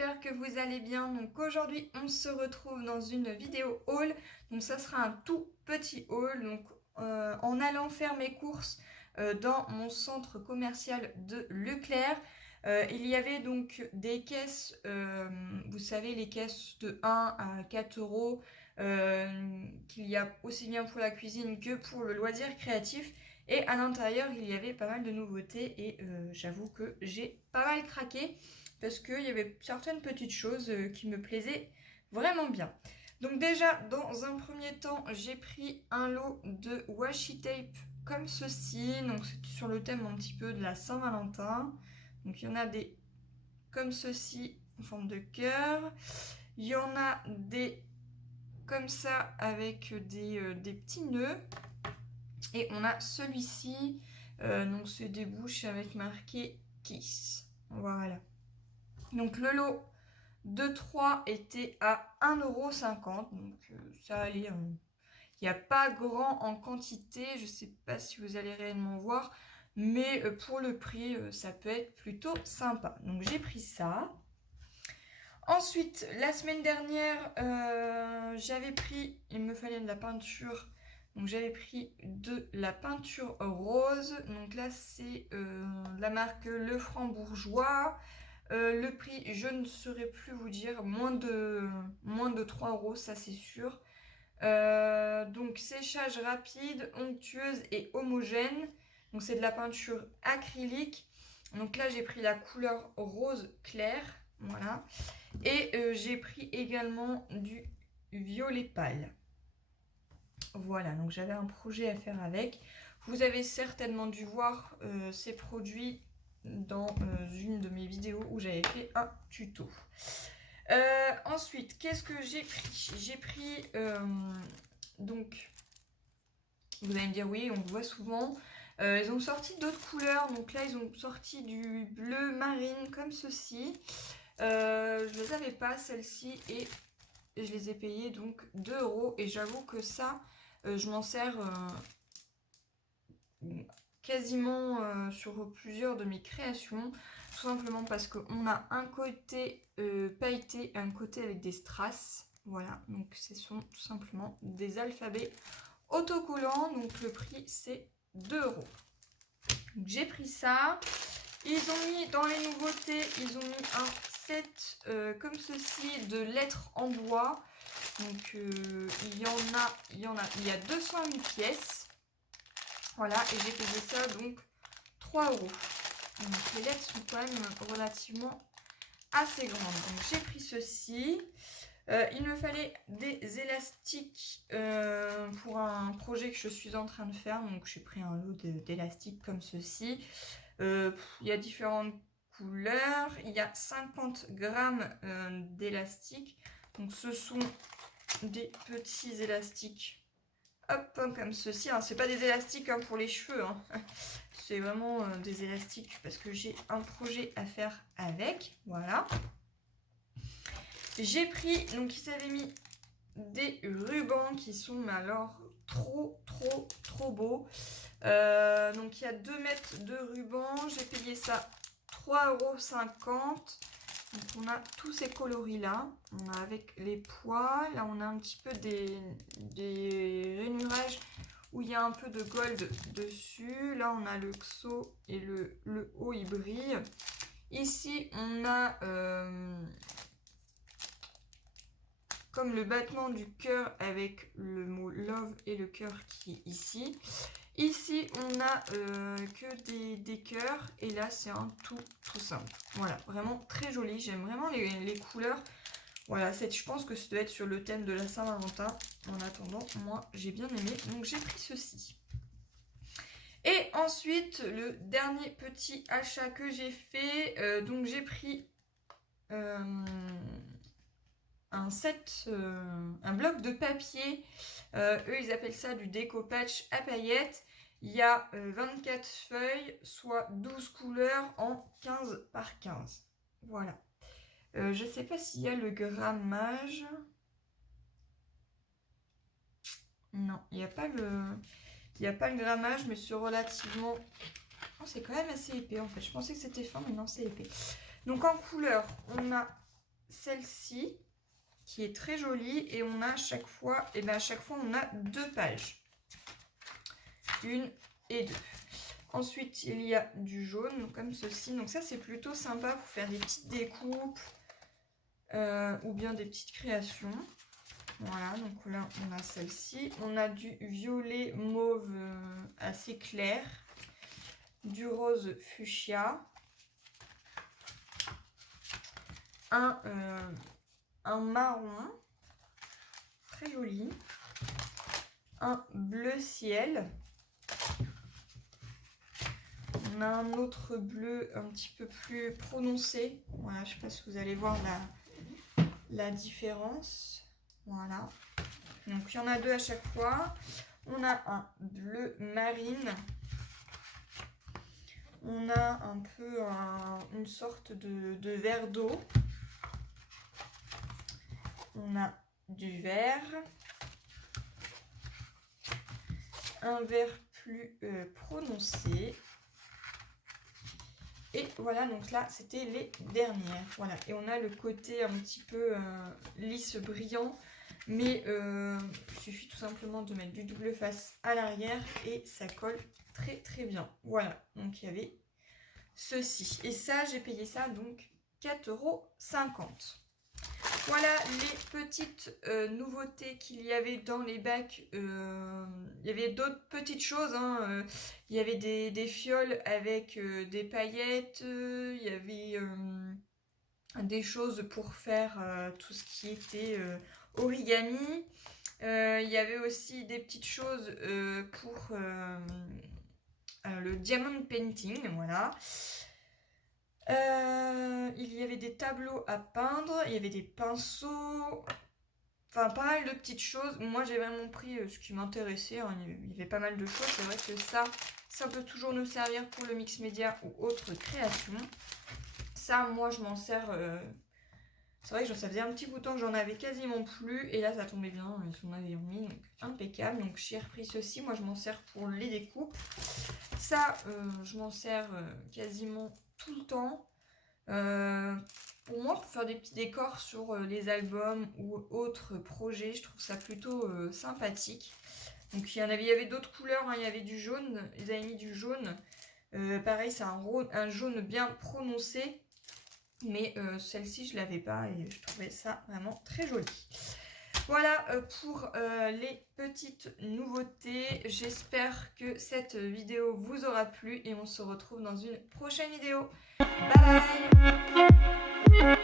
j'espère que vous allez bien. Donc aujourd'hui, on se retrouve dans une vidéo haul. Donc ça sera un tout petit haul. Donc en allant faire mes courses dans mon centre commercial de Leclerc, il y avait donc des caisses, vous savez, les caisses de 1 à 4 euros, qu'il y a aussi bien pour la cuisine que pour le loisir créatif. Et à l'intérieur, il y avait pas mal de nouveautés et j'avoue que j'ai pas mal craqué parce qu'il y avait certaines petites choses qui me plaisaient vraiment bien. Donc déjà, dans un premier temps, j'ai pris un lot de washi tape comme ceci. Donc c'est sur le thème un petit peu de la Saint-Valentin. Donc il y en a des comme ceci en forme de cœur. Il y en a des comme ça avec des petits nœuds. Et on a celui-ci, donc c'est des bouches avec marqué Kiss. Voilà. Donc le lot de 3 était à 1,50 €. Donc ça allait. Il n'y a pas grand en quantité. Je ne sais pas si vous allez réellement voir. Mais pour le prix, ça peut être plutôt sympa. Donc j'ai pris ça. Ensuite, la semaine dernière, j'avais pris, il me fallait de la peinture. Donc j'avais pris de la peinture rose. Donc là, c'est la marque Le Franc-Bourgeois. Le prix, je ne saurais plus vous dire, moins de 3 €, ça c'est sûr. Donc séchage rapide, onctueuse et homogène. Donc c'est de la peinture acrylique. Donc là, j'ai pris la couleur rose clair. Voilà. Et j'ai pris également du violet pâle. Voilà, donc j'avais un projet à faire avec. Vous avez certainement dû voir ces produits dans une de mes vidéos où j'avais fait un tuto. Ensuite, qu'est-ce que j'ai pris? J'ai pris, donc, vous allez me dire oui, on le voit souvent. Ils ont sorti d'autres couleurs, donc là ils ont sorti du bleu marine comme ceci. Je les avais pas celles-ci et je les ai payées donc 2 € et j'avoue que ça, je m'en sers quasiment sur plusieurs de mes créations, tout simplement parce qu'on a un côté pailleté et un côté avec des strass. Voilà, donc ce sont tout simplement des alphabets autocollants, donc le prix c'est 2 €. Donc j'ai pris ça. Ils ont mis dans les nouveautés, ils ont mis un set comme ceci de lettres en bois. Donc il y a 208 pièces. Voilà, et j'ai payé ça donc 3 €. Donc les lettres sont quand même relativement assez grandes. Donc j'ai pris ceci. Il me fallait des élastiques pour un projet que je suis en train de faire. Donc j'ai pris un lot d'élastiques comme ceci. Il y a différentes couleurs. Il y a 50 grammes d'élastiques. Donc ce sont des petits élastiques. Hop, comme ceci. Alors, c'est pas des élastiques pour les cheveux. C'est vraiment des élastiques parce que j'ai un projet à faire avec. Voilà. J'ai pris, donc ils avaient mis des rubans qui sont alors trop beaux. Donc il y a 2 mètres de ruban. J'ai payé ça 3,50 €. Donc on a tous ces coloris là. On a avec les pois. Là on a un petit peu des rainurages où il y a un peu de gold dessus. Là on a le XO et le haut il brille. Ici on a comme le battement du cœur avec le mot love et le cœur qui est ici. Ici, on a que des cœurs et là, c'est un tout simple. Voilà, vraiment très joli. J'aime vraiment les couleurs. Voilà, je pense que ça doit être sur le thème de la Saint-Valentin. En attendant, moi, j'ai bien aimé. Donc, j'ai pris ceci. Et ensuite, le dernier petit achat que j'ai fait. Donc, j'ai pris un set, un bloc de papier. Eux, ils appellent ça du découpage à paillettes. Il y a 24 feuilles, soit 12 couleurs en 15 par 15. Voilà. Je sais pas s'il y a le grammage. Non, il n'y a pas le grammage, mais c'est relativement... Oh, c'est quand même assez épais en fait. Je pensais que c'était fin, mais non, c'est épais. Donc en couleur, on a celle-ci qui est très jolie et on a à chaque fois on a 2 pages. 1 et 2. Ensuite, il y a du jaune, comme ceci. Donc ça, c'est plutôt sympa pour faire des petites découpes ou bien des petites créations. Voilà, donc là, on a celle-ci. On a du violet mauve assez clair. Du rose fuchsia. Un marron. Très joli. Un bleu ciel. On a un autre bleu un petit peu plus prononcé. Voilà, je ne sais pas si vous allez voir la différence. Voilà. Donc il y en a 2 à chaque fois. On a un bleu marine. On a un peu une sorte de verre d'eau. On a du vert. Un vert plus prononcé. Et voilà, donc là, c'était les dernières. Voilà, et on a le côté un petit peu lisse, brillant. Mais il suffit tout simplement de mettre du double face à l'arrière et ça colle très très bien. Voilà, donc il y avait ceci. Et ça, j'ai payé ça donc 4,50 €. Voilà les petites nouveautés qu'il y avait dans les bacs. Il y avait d'autres petites choses. Il y avait des fioles avec des paillettes. Il y avait des choses pour faire tout ce qui était origami. Il y avait aussi des petites choses pour le diamond painting. Voilà. Il y avait des tableaux à peindre, il y avait des pinceaux, enfin pas mal de petites choses. Moi j'ai vraiment pris ce qui m'intéressait, il y avait pas mal de choses. C'est vrai que ça peut toujours nous servir pour le mix média ou autre création. Ça, moi je m'en sers, c'est vrai que ça faisait un petit bout de temps que j'en avais quasiment plus. Et là ça tombait bien, ils m'en avaient remis, donc impeccable. Donc j'ai repris ceci, moi je m'en sers pour les découpes. Ça, je m'en sers quasiment tout le temps. Pour moi, pour faire des petits décors sur les albums ou autres projets, je trouve ça plutôt sympathique. Donc il y avait d'autres couleurs, il y avait du jaune, ils avaient mis du jaune. Pareil, c'est un jaune bien prononcé. Mais celle-ci, je ne l'avais pas et je trouvais ça vraiment très joli. Voilà pour les petites nouveautés. J'espère que cette vidéo vous aura plu et on se retrouve dans une prochaine vidéo. Bye bye!